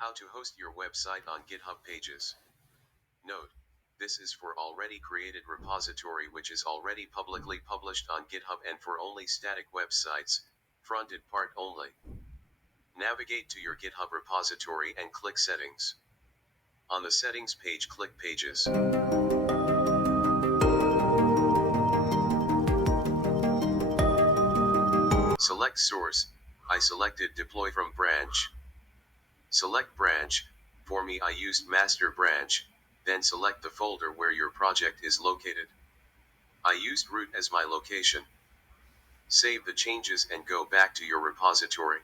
How to host your website on GitHub Pages. Note: this is for already created repository which is already publicly published on GitHub and for only static websites, fronted part only. Navigate to your GitHub repository and click Settings. On the Settings page, click Pages. Select Source. I selected Deploy from Branch. Select Branch. For me, I used Master Branch. Then select the folder where your project is located. I used root as my location. Save the changes and go back to your repository.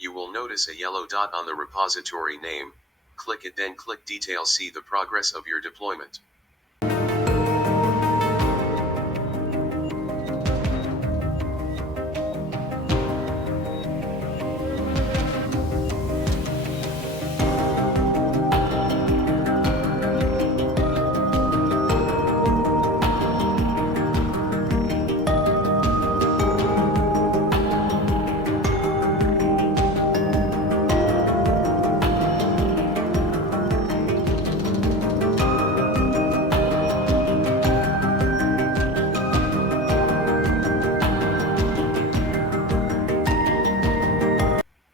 You will notice a yellow dot on the repository name. Click it, then click Details. See the progress of your deployment.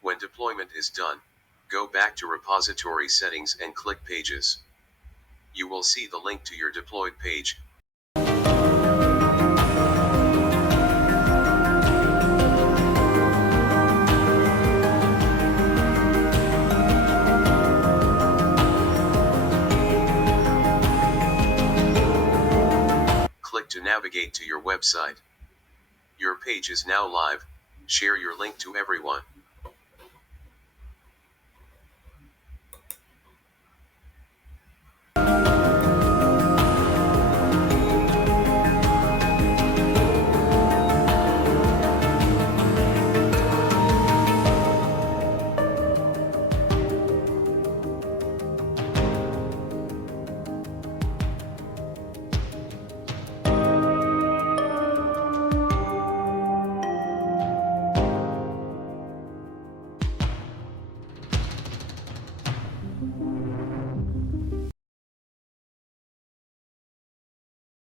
When deployment is done, go back to repository settings and click Pages. You will see the link to your deployed page. Click to navigate to your website. Your page is now live. Share your link to everyone.